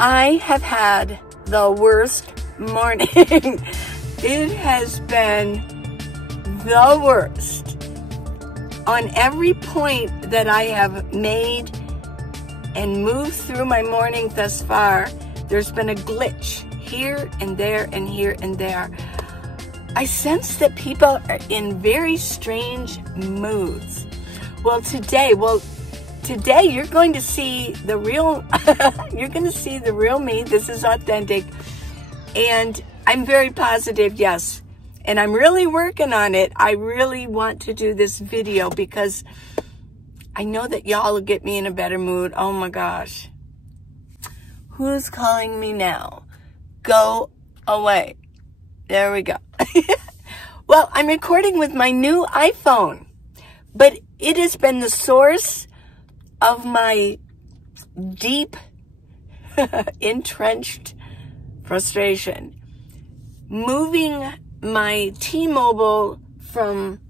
I have had the worst morning. It has been the worst. On every point that I have made and moved through my morning thus far, there's been a glitch here and there and here and there. I sense that people are in very strange moods. Well, today you're going to see the real, you're going to see the real me. This is authentic. And I'm very positive, yes. And I'm really working on it. I really want to do this video because I know that y'all will get me in a better mood. Oh my gosh. Who's calling me now? Go away. There we go. Well, I'm recording with my new iPhone, but it has been the source of my deep, entrenched frustration. Moving my T-Mobile from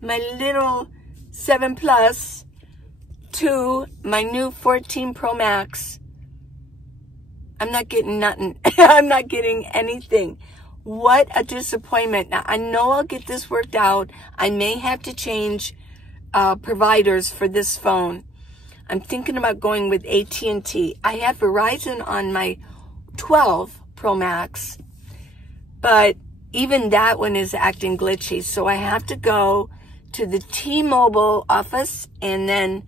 my little 7 Plus to my new 14 Pro Max. I'm not getting nothing. I'm not getting anything. What a disappointment. Now, I know I'll get this worked out. I may have to change providers for this phone. I'm thinking about going with AT&T. I have Verizon on my 12 Pro Max, but even that one is acting glitchy. So I have to go to the T-Mobile office and then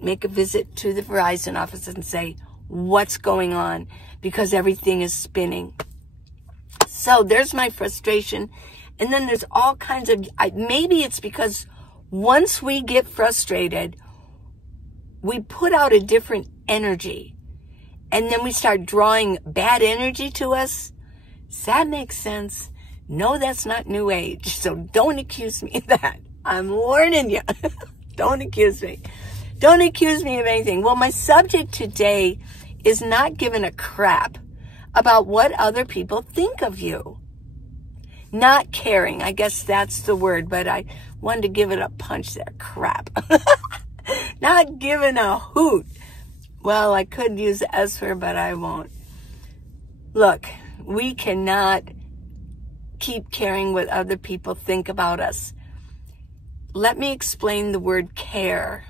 make a visit to the Verizon office and say, what's going on? Because everything is spinning. So there's my frustration. And then there's all kinds of, maybe it's because once we get frustrated, we put out a different energy. And then we start drawing bad energy to us. Does that make sense? No, that's not New Age. So don't accuse me of that. I'm warning you. Don't accuse me. Don't accuse me of anything. Well, my subject today is not giving a crap about what other people think of you. Not caring. I guess that's the word, but I wanted to give it a punch there. Crap. Not giving a hoot. Well, I could use the S word, but I won't. Look, we cannot keep caring what other people think about us. Let me explain the word care.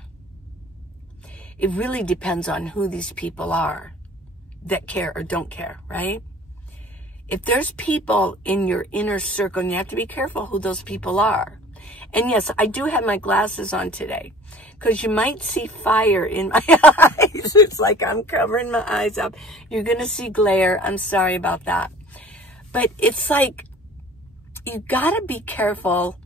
It really depends on who these people are that care or don't care, right? If there's people in your inner circle, and you have to be careful who those people are. And yes, I do have my glasses on today because you might see fire in my eyes. It's like I'm covering my eyes up. You're going to see glare. I'm sorry about that. But it's like you got to be careful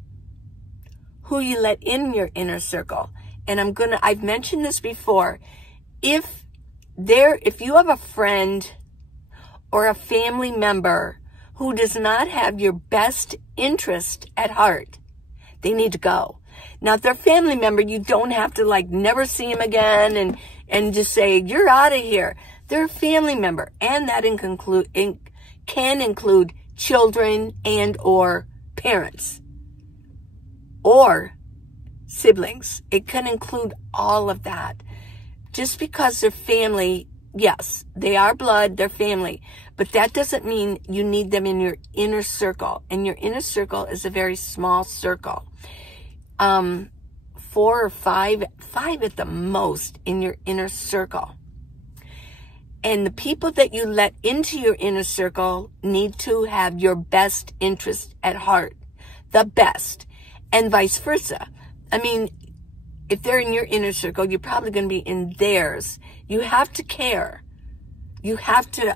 who you let in your inner circle. And I've mentioned this before. If you have a friend or a family member who does not have your best interest at heart, they need to go. Now, if they're a family member, you don't have to never see them again and just say, you're out of here. They're a family member. And that can include children and or parents or siblings. It can include all of that. Just because they're family, yes, they are blood, they're family, but that doesn't mean you need them in your inner circle. And your inner circle is a very small circle. 4 or 5 at the most in your inner circle. And the people that you let into your inner circle need to have your best interest at heart, the best, and vice versa. I mean, if they're in your inner circle, you're probably going to be in theirs. You have to care. You have to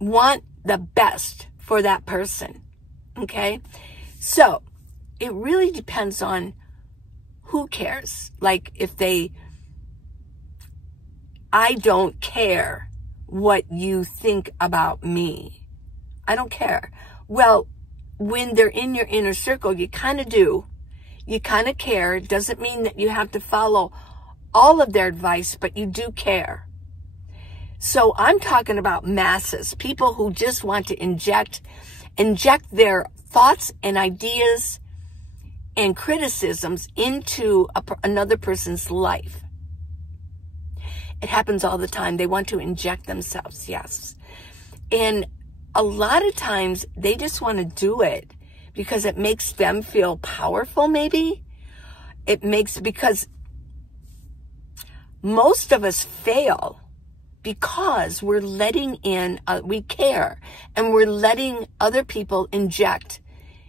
want the best for that person. Okay? So, it really depends on who cares. Like, I don't care what you think about me. I don't care. Well, when they're in your inner circle, you kind of do. You kind of care. It doesn't mean that you have to follow all of their advice, but you do care. So I'm talking about masses, people who just want to inject their thoughts and ideas and criticisms into another person's life. It happens all the time. They want to inject themselves, yes. And a lot of times they just want to do it because it makes them feel powerful, maybe. Because most of us fail because we're letting in, we care, and we're letting other people inject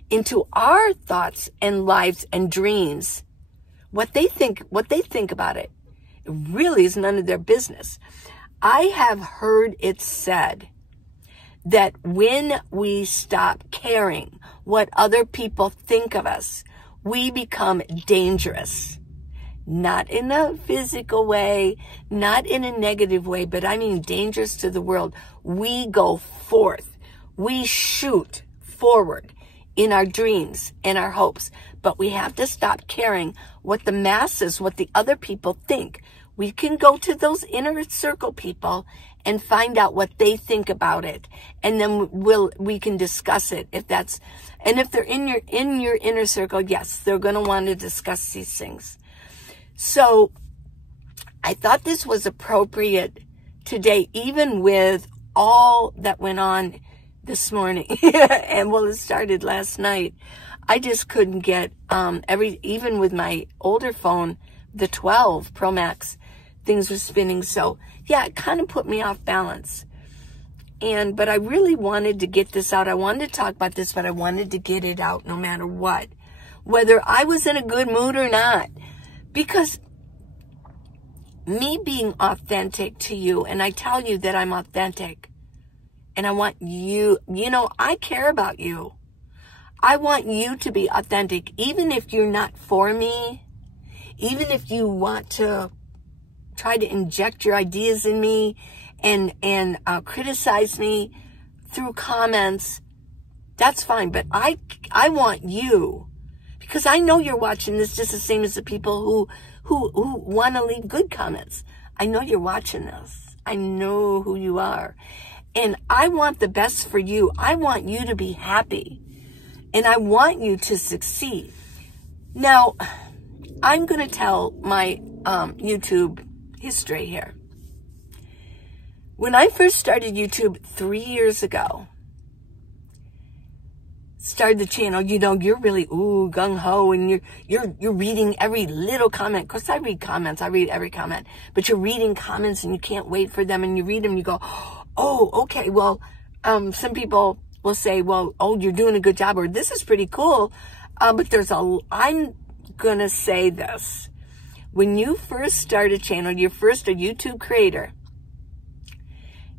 into our thoughts and lives and dreams what they think about it. It really is none of their business. I have heard it said that when we stop caring what other people think of us, we become dangerous. Not in a physical way, not in a negative way, but I mean dangerous to the world. We go forth. We shoot forward in our dreams and our hopes, but we have to stop caring what the masses, what the other people think. We can go to those inner circle people and find out what they think about it, and then we can discuss it if they're in your inner circle. Yes, they're going to want to discuss these things. So I thought this was appropriate today, even with all that went on this morning. And well, it started last night. I just couldn't get even with my older phone, the 12 Pro Max, things were spinning. So yeah, it kind of put me off balance. But I really wanted to get this out. I wanted to talk about this, but I wanted to get it out no matter what, whether I was in a good mood or not. Because me being authentic to you, and I tell you that I'm authentic, and I want you, I care about you. I want you to be authentic, even if you're not for me, even if you want to try to inject your ideas in me and criticize me through comments, that's fine. But I want you, because I know you're watching this just the same as the people who want to leave good comments. I know you're watching this. I know who you are. And I want the best for you. I want you to be happy. And I want you to succeed. Now, I'm going to tell my YouTube history here. When I first started YouTube 3 years ago, started the channel, you're really gung-ho, and you're reading every little comment. Of course, I read comments. I read every comment. But you're reading comments, and you can't wait for them, and you read them, and you go, oh, okay, well, some people will say, well, oh, you're doing a good job, or this is pretty cool. But I'm going to say this. When you first start a channel, you're first a YouTube creator,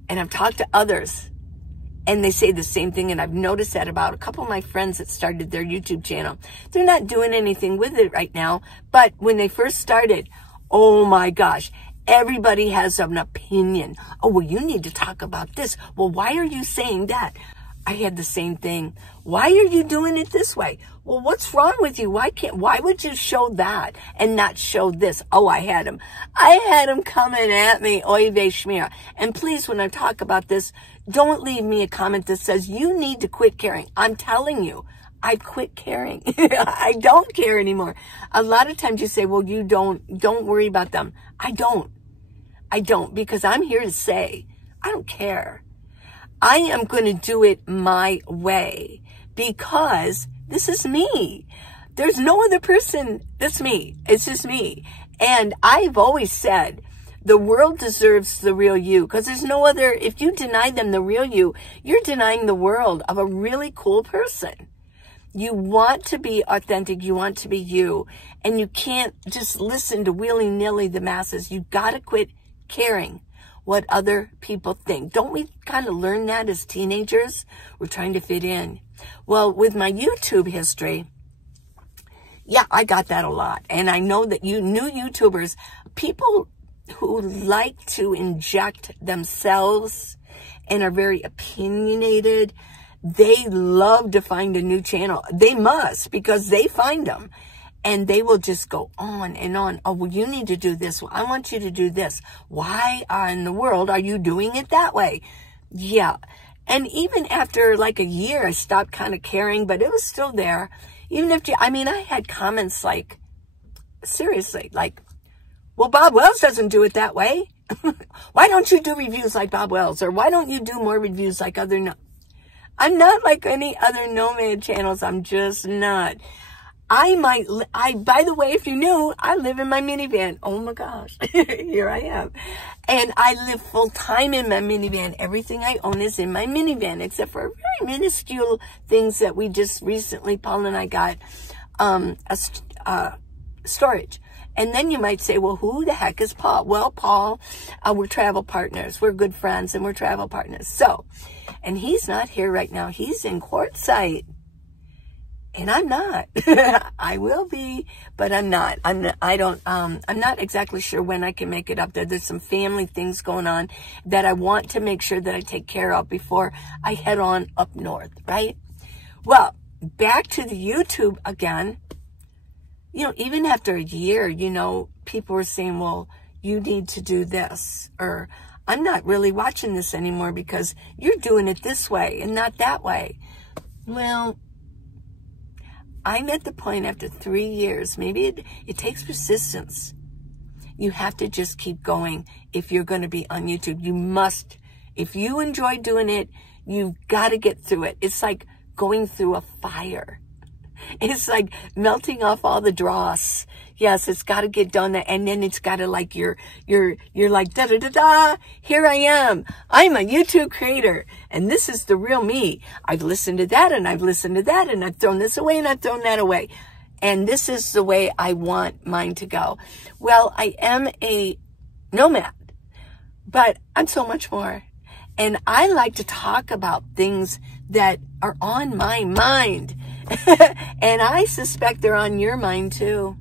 and I've talked to others, and they say the same thing, and I've noticed that about a couple of my friends that started their YouTube channel. They're not doing anything with it right now, but when they first started, oh my gosh, everybody has an opinion. Oh, well, you need to talk about this. Well, why are you saying that? I had the same thing. Why are you doing it this way? Well, what's wrong with you? Why would you show that and not show this? Oh, I had him coming at me. Oy vey shmira. And please, when I talk about this, don't leave me a comment that says you need to quit caring. I'm telling you, I quit caring. I don't care anymore. A lot of times you say, well, you don't worry about them. I don't, because I'm here to say, I don't care. I am going to do it my way, because this is me. There's no other person that's me. It's just me. And I've always said the world deserves the real you, because there's no other. If you deny them the real you, you're denying the world of a really cool person. You want to be authentic. You want to be you. And you can't just listen to willy-nilly the masses. You've got to quit caring what other people think. Don't we kind of learn that as teenagers? We're trying to fit in. Well, with my YouTube history, yeah, I got that a lot. And I know that you new YouTubers, people who like to inject themselves and are very opinionated, they love to find a new channel. They must, because they find them. And they will just go on and on. Oh, well, you need to do this. Well, I want you to do this. Why in the world are you doing it that way? Yeah. And even after like a year, I stopped kind of caring, but it was still there. Even if I had comments like, seriously, like, well, Bob Wells doesn't do it that way. Why don't you do reviews like Bob Wells? Or why don't you do more reviews like other I'm not like any other nomad channels. I'm just not. By the way, if you knew, I live in my minivan. Oh my gosh. Here I am. And I live full time in my minivan. Everything I own is in my minivan, except for very minuscule things that we just recently, Paul and I got, storage. And then you might say, well, who the heck is Paul? Well, Paul, we're travel partners. We're good friends and we're travel partners. So, and he's not here right now. He's in Quartzsite. And I'm not. I will be, but I'm not. I'm not exactly sure when I can make it up there. There's some family things going on that I want to make sure that I take care of before I head on up north, right? Well, back to the YouTube again. You know, even after a year, you know, people were saying, well, you need to do this, or I'm not really watching this anymore because you're doing it this way and not that way. Well, I'm at the point after 3 years, maybe it takes persistence. You have to just keep going if you're going to be on YouTube. You must. If you enjoy doing it, you've got to get through it. It's like going through a fire. It's like melting off all the dross. Yes, it's got to get done, and then it's got to like you're like da da da da. Here I am. I'm a YouTube creator, and this is the real me. I've listened to that, and I've listened to that, and I've thrown this away, and I've thrown that away, and this is the way I want mine to go. Well, I am a nomad, but I'm so much more, and I like to talk about things that are on my mind. And I suspect they're on your mind too.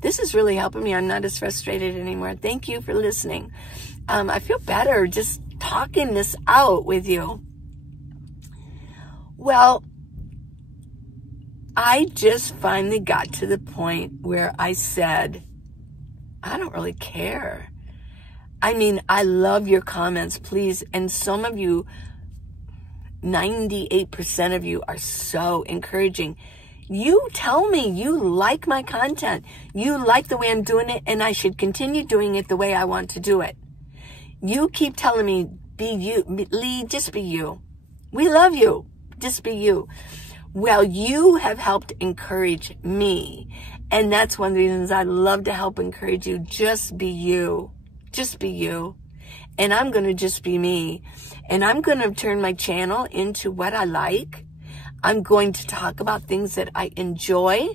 This is really helping me. I'm not as frustrated anymore. Thank you for listening. I feel better just talking this out with you. Well, I just finally got to the point where I said, I don't really care. I mean, I love your comments, please. And some of you, 98% of you are so encouraging. You tell me you like my content. You like the way I'm doing it, and I should continue doing it the way I want to do it. You keep telling me, be you, Lee, just be you. We love you. Just be you. Well, you have helped encourage me. And that's one of the reasons I love to help encourage you. Just be you. Just be you. And I'm going to just be me. And I'm going to turn my channel into what I like. I'm going to talk about things that I enjoy.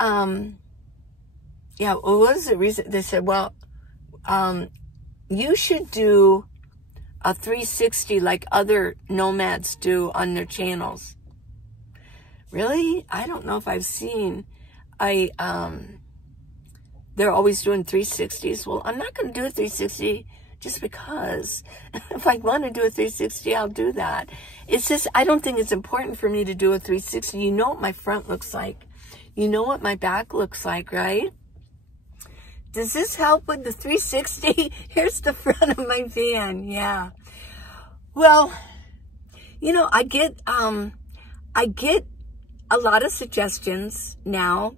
Yeah, what was the reason? They said, well, you should do a 360 like other nomads do on their channels. Really? I don't know if I've seen. They're always doing 360s. Well, I'm not going to do a 360 just because. If I want to do a 360, I'll do that. It's just, I don't think it's important for me to do a 360. You know what my front looks like. You know what my back looks like, right? Does this help with the 360? Here's the front of my van. Yeah. Well, you know, I get a lot of suggestions now,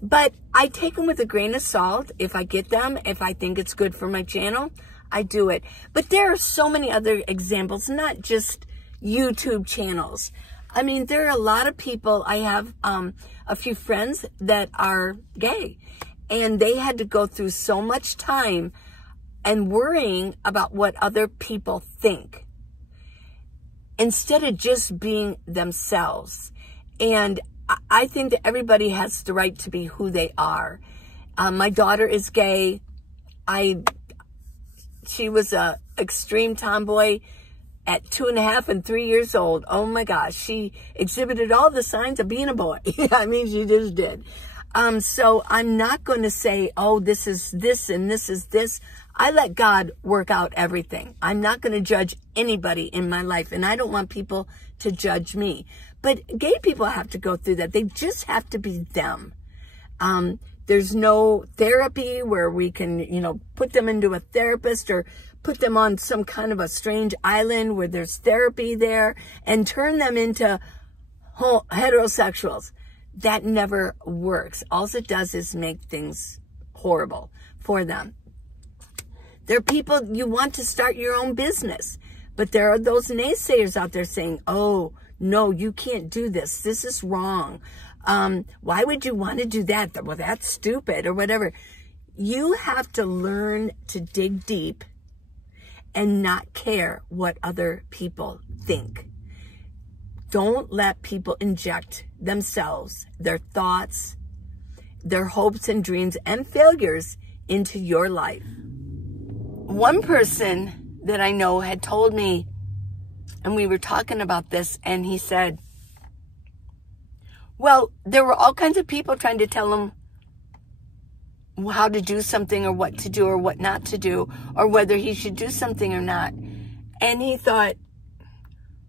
but I take them with a grain of salt. If I get them, if I think it's good for my channel, I do it. But there are so many other examples, not just YouTube channels. I mean, there are a lot of people. I have a few friends that are gay, and they had to go through so much time and worrying about what other people think instead of just being themselves. And I think that everybody has the right to be who they are. My daughter is gay. She was a extreme tomboy at 2.5 and 3 years old. Oh my gosh. She exhibited all the signs of being a boy. I mean, she just did. So I'm not going to say, oh, this is this and this is this. I let God work out everything. I'm not going to judge anybody in my life, and I don't want people to judge me. But gay people have to go through that. They just have to be them. There's no therapy where we can, you know, put them into a therapist or put them on some kind of a strange island where there's therapy there and turn them into heterosexuals. That never works. All it does is make things horrible for them. There are people, you want to start your own business, but there are those naysayers out there saying, oh, no, you can't do this. This is wrong. Why would you want to do that? Well, that's stupid or whatever. You have to learn to dig deep and not care what other people think. Don't let people inject themselves, their thoughts, their hopes and dreams and failures into your life. One person that I know had told me, and we were talking about this, and he said, well, there were all kinds of people trying to tell him how to do something or what to do or what not to do or whether he should do something or not. And he thought,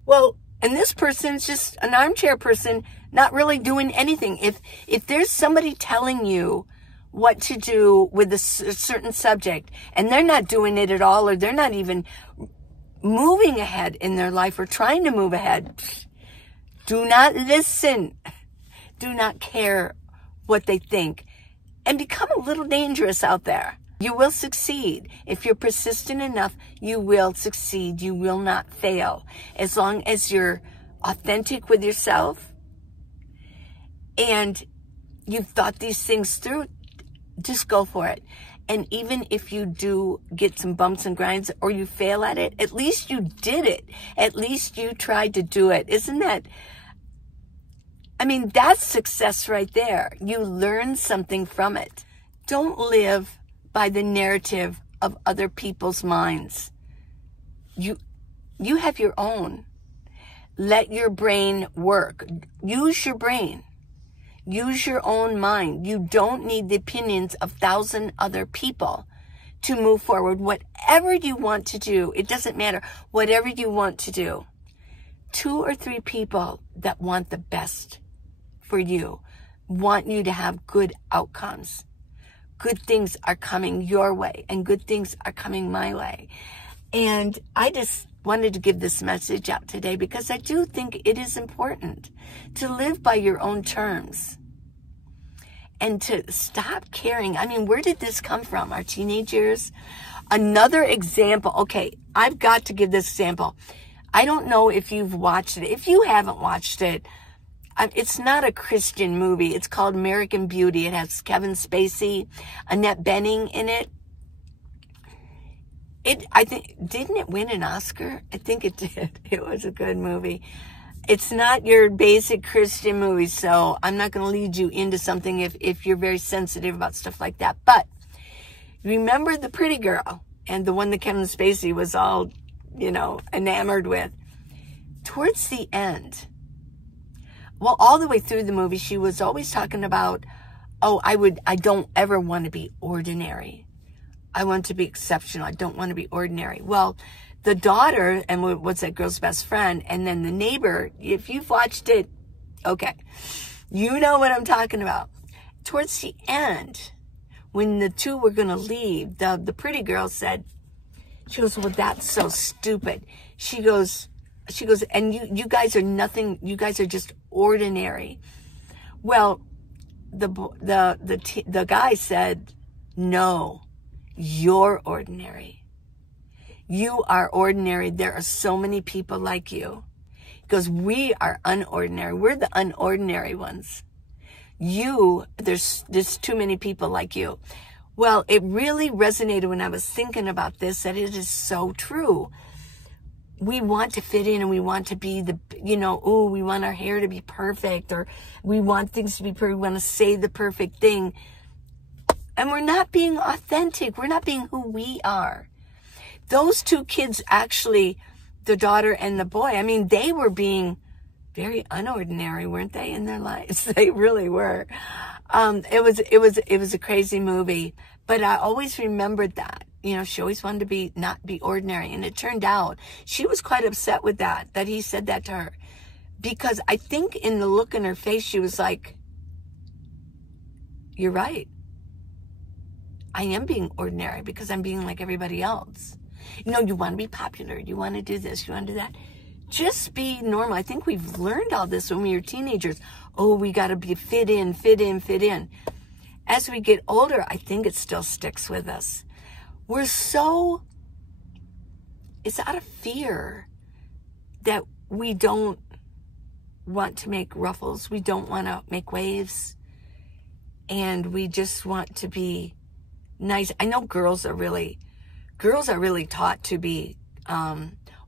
well, and this person's just an armchair person, not really doing anything. If there's somebody telling you what to do with a certain subject and they're not doing it at all, or they're not even moving ahead in their life or trying to move ahead, do not listen. Do not care what they think, and become a little dangerous out there. You will succeed. If you're persistent enough, you will succeed. You will not fail. As long as you're authentic with yourself and you've thought these things through, just go for it. And even if you do get some bumps and grinds or you fail at it, at least you did it. At least you tried to do it. Isn't that... I mean, that's success right there. You learn something from it. Don't live by the narrative of other people's minds. You have your own. Let your brain work. Use your brain. Use your own mind. You don't need the opinions of 1,000 other people to move forward. Whatever you want to do, it doesn't matter. Whatever you want to do. 2 or 3 people that want the best for you, want you to have good outcomes. Good things are coming your way, and good things are coming my way. And I just wanted to give this message out today because I do think it is important to live by your own terms and to stop caring. I mean, where did this come from? Our teenage years? Another example. Okay, I've got to give this example. I don't know if you've watched it. If you haven't watched it, it's not a Christian movie. It's called American Beauty. It has Kevin Spacey, Annette Bening in it. I think, didn't it win an Oscar? I think it did. It was a good movie. It's not your basic Christian movie, so I'm not going to lead you into something if you're very sensitive about stuff like that. But remember the pretty girl and the one that Kevin Spacey was all, enamored with. Towards the end, well, all the way through the movie, she was always talking about, I don't ever want to be ordinary. I want to be exceptional. I don't want to be ordinary. Well, the daughter, and what's that girl's best friend, and then the neighbor, if you've watched it, okay, you know what I'm talking about. Towards the end, when the two were going to leave, the pretty girl said, she goes, well, that's so stupid. She goes, and you guys are nothing. You guys are just ordinary. Well, the guy said, no, you're ordinary. You are ordinary. There are so many people like you. He goes, we are unordinary. We're the unordinary ones. There's too many people like you. Well, it really resonated when I was thinking about this, that it is so true. We want to fit in and we want to be we want our hair to be perfect, or we want things to be perfect. We want to say the perfect thing. And we're not being authentic. We're not being who we are. Those 2 kids, actually, the daughter and the boy, I mean, they were being very unordinary, weren't they, in their lives? They really were. It was a crazy movie, but I always remembered that. She always wanted to not be ordinary. And it turned out she was quite upset with that he said that to her. Because I think in the look in her face, she was like, you're right. I am being ordinary because I'm being like everybody else. You want to be popular. You want to do this. You want to do that. Just be normal. I think we've learned all this when we were teenagers. Oh, we got to be fit in. As we get older, I think it still sticks with us. it's out of fear that we don't want to make ruffles. We don't want to make waves. And we just want to be nice. I know girls are really taught to be,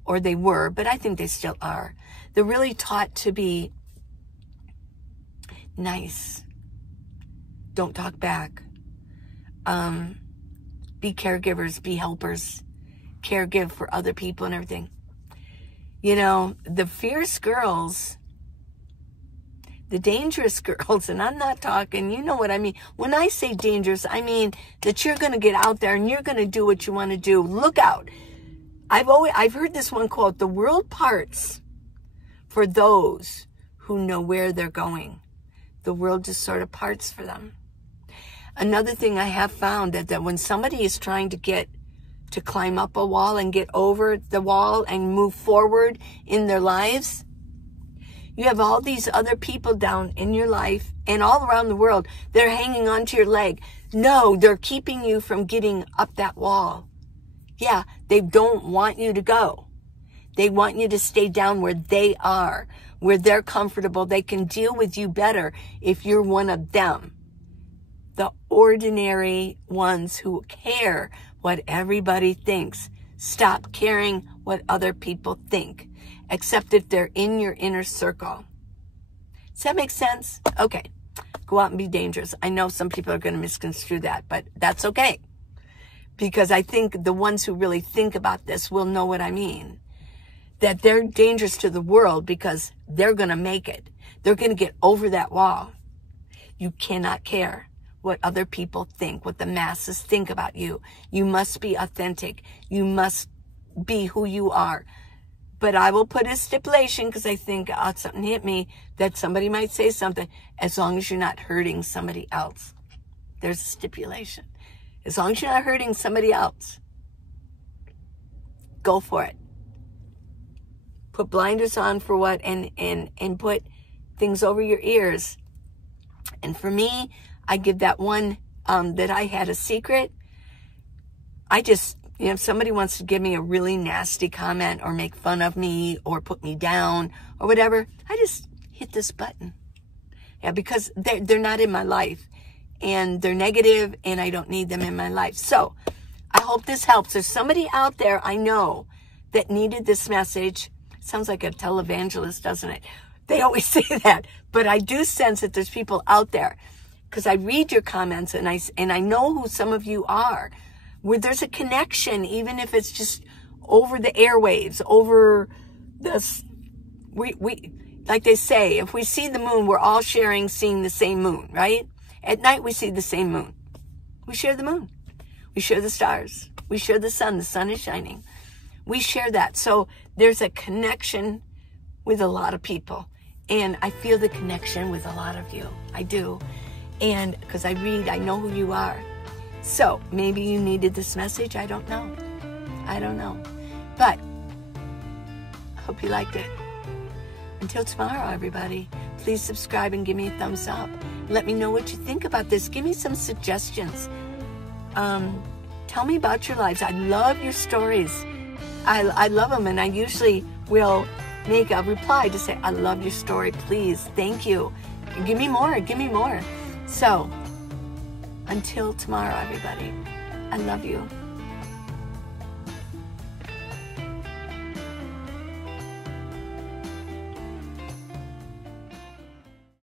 or they were, but I think they still are. They're really taught to be nice. Don't talk back. Be caregivers, be helpers, caregive for other people and everything. You know, the fierce girls, the dangerous girls, and I'm not talking, you know what I mean. When I say dangerous, I mean that you're going to get out there and you're going to do what you want to do. Look out. I've heard this one quote, the world parts for those who know where they're going. The world just sort of parts for them. Another thing I have found is that when somebody is trying to climb up a wall and get over the wall and move forward in their lives, you have all these other people down in your life and all around the world. They're hanging onto your leg. No, they're keeping you from getting up that wall. Yeah, they don't want you to go. They want you to stay down where they are, where they're comfortable. They can deal with you better if you're one of them. The ordinary ones who care what everybody thinks. Stop caring what other people think, except if they're in your inner circle. Does that make sense? Okay. Go out and be dangerous. I know some people are going to misconstrue that, but that's okay. Because I think the ones who really think about this will know what I mean. That they're dangerous to the world because they're going to make it. They're going to get over that wall. You cannot care what other people think, what the masses think about you. You must be authentic. You must be who you are. But I will put a stipulation because I think something hit me that somebody might say something as long as you're not hurting somebody else. There's a stipulation. As long as you're not hurting somebody else, go for it. Put blinders on for what and put things over your ears. And for me, I give that one that I had a secret. I just, if somebody wants to give me a really nasty comment or make fun of me or put me down or whatever, I just hit this button. Yeah, because they're not in my life and they're negative and I don't need them in my life. So I hope this helps. There's somebody out there I know that needed this message. Sounds like a televangelist, doesn't it? They always say that, but I do sense that there's people out there because I read your comments and I know who some of you are, where there's a connection, even if it's just over the airwaves, over this. We like they say, if we see the moon, we're all seeing the same moon, right? At night we see the same moon. We share the moon. We share the stars. We share the sun. The sun is shining. We share that. So there's a connection with a lot of people. And I feel the connection with a lot of you. I do. And because I know who you are. So maybe you needed this message. I don't know. But I hope you liked it. Until tomorrow, everybody, please subscribe and give me a thumbs up. Let me know what you think about this. Give me some suggestions. Tell me about your lives. I love your stories. I love them, and I usually will make a reply to say, I love your story, please, thank you. Give me more. So, until tomorrow, everybody, I love you.